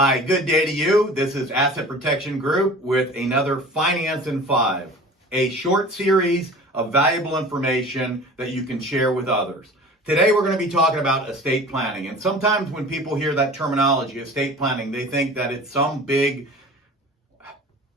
Hi, good day to you. This is Asset Protection Group with another Finance in 5, a short series of valuable information that you can share with others. Today we're going to be talking about estate planning. And sometimes when people hear that terminology, estate planning, they think that it's some big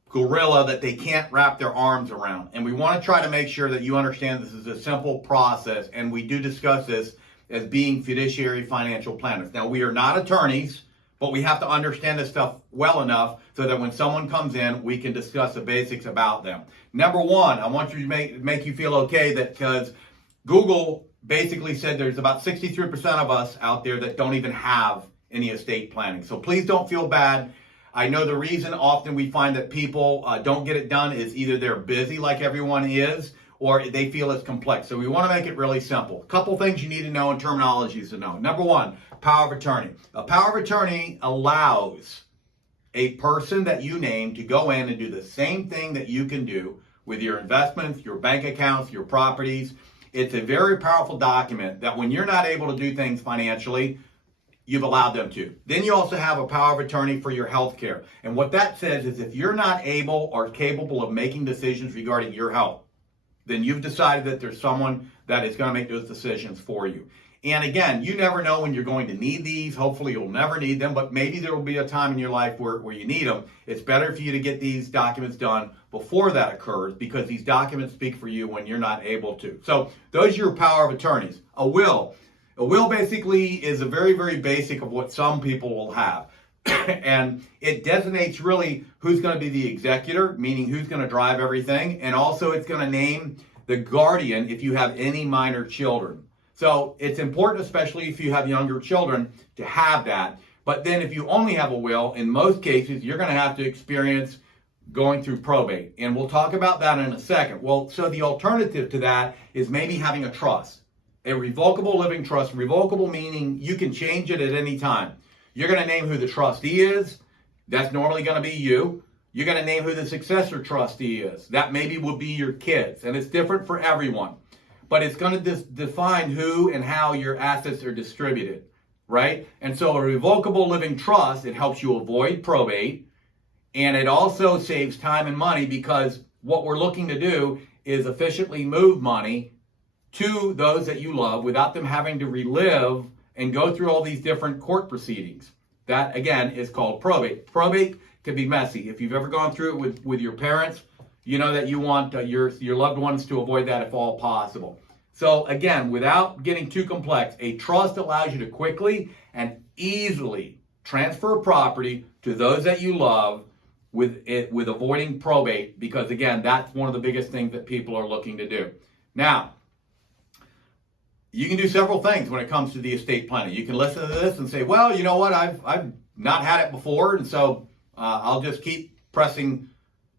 gorilla that they can't wrap their arms around. And we want to try to make sure that you understand this is a simple process, and we do discuss this as being fiduciary financial planners. Now, we are not attorneys, but we have to understand this stuff well enough so that when someone comes in, we can discuss the basics about them. Number one, I want you to make you feel okay that because Google basically said there's about 63% of us out there that don't even have any estate planning. So please don't feel bad. I know the reason often we find that people don't get it done is either they're busy like everyone is, or they feel it's complex. So we want to make it really simple. A couple things you need to know and terminologies to know. Number one, power of attorney. A power of attorney allows a person that you name to go in and do the same thing that you can do with your investments, your bank accounts, your properties. It's a very powerful document that when you're not able to do things financially, you've allowed them to. Then you also have a power of attorney for your health care. And what that says is if you're not able or capable of making decisions regarding your health, then you've decided that there's someone that is going to make those decisions for you. And again, you never know when you're going to need these. Hopefully you'll never need them, but maybe there will be a time in your life where you need them. It's better for you to get these documents done before that occurs because these documents speak for you when you're not able to. So those are your power of attorneys. A will. A will basically is a very, very basic of what some people will have. And it designates really who's going to be the executor, meaning who's going to drive everything. And also it's going to name the guardian if you have any minor children. So it's important, especially if you have younger children, to have that. But then if you only have a will, in most cases, you're going to have to experience going through probate. And we'll talk about that in a second. Well, so the alternative to that is maybe having a trust, a revocable living trust. Revocable meaning you can change it at any time. You're going to name who the trustee is. That's normally going to be you. You're going to name who the successor trustee is. That maybe will be your kids. And it's different for everyone. But it's going to define who and how your assets are distributed, right? And so a revocable living trust, it helps you avoid probate. And it also saves time and money because what we're looking to do is efficiently move money to those that you love without them having to relive and go through all these different court proceedings. That, again, is called probate. Probate can be messy. If you've ever gone through it with your parents, you know that you want your loved ones to avoid that if all possible. So, again, without getting too complex, a trust allows you to quickly and easily transfer property to those that you love with avoiding probate because, again, that's one of the biggest things that people are looking to do. Now, you can do several things when it comes to the estate planning. You can listen to this and say, well, you know what, I've not had it before, and so I'll just keep pressing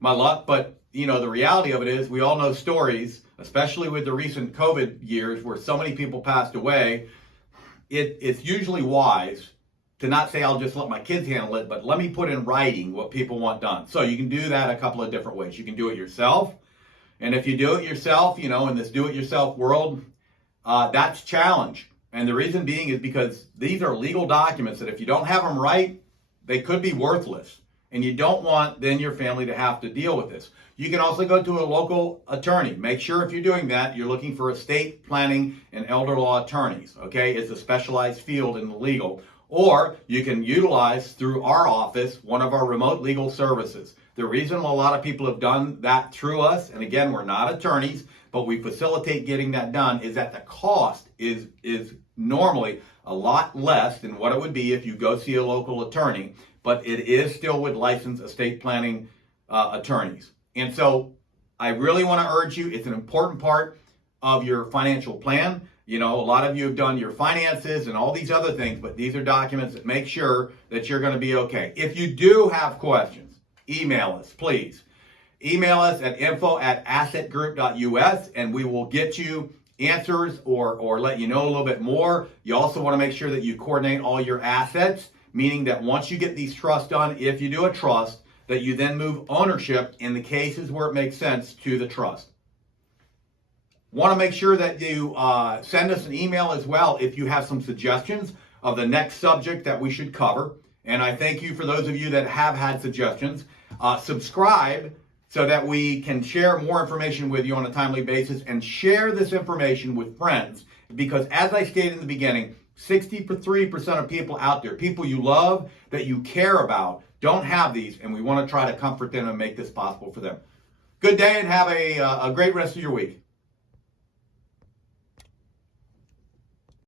my luck. But, you know, the reality of it is we all know stories, especially with the recent COVID years where so many people passed away. It's usually wise to not say, I'll just let my kids handle it, but let me put in writing what people want done. So you can do that a couple of different ways. You can do it yourself. And if you do it yourself, you know, in this do-it-yourself world, that's challenge. And the reason being is because these are legal documents that if you don't have them right, they could be worthless. And you don't want then your family to have to deal with this. You can also go to a local attorney. Make sure if you're doing that, you're looking for estate planning and elder law attorneys. Okay, it's a specialized field in the legal. Or you can utilize through our office one of our remote legal services. The reason a lot of people have done that through us, and again, we're not attorneys, but we facilitate getting that done, is that the cost is normally a lot less than what it would be if you go see a local attorney, but it is still with licensed estate planning attorneys. And so I really want to urge you, it's an important part of your financial plan. You know, a lot of you have done your finances and all these other things, but these are documents that make sure that you're going to be okay. If you do have questions, email us, please. Email us at info@assetgroup.us and we will get you answers or let you know a little bit more. You also want to make sure that you coordinate all your assets, meaning that once you get these trusts done, if you do a trust, that you then move ownership in the cases where it makes sense to the trust. Want to make sure that you send us an email as well if you have some suggestions of the next subject that we should cover. And I thank you for those of you that have had suggestions. Subscribe so that we can share more information with you on a timely basis, and share this information with friends. Because as I stated in the beginning, 63% of people out there, people you love, that you care about, don't have these, and we want to try to comfort them and make this possible for them. Good day, and have a great rest of your week.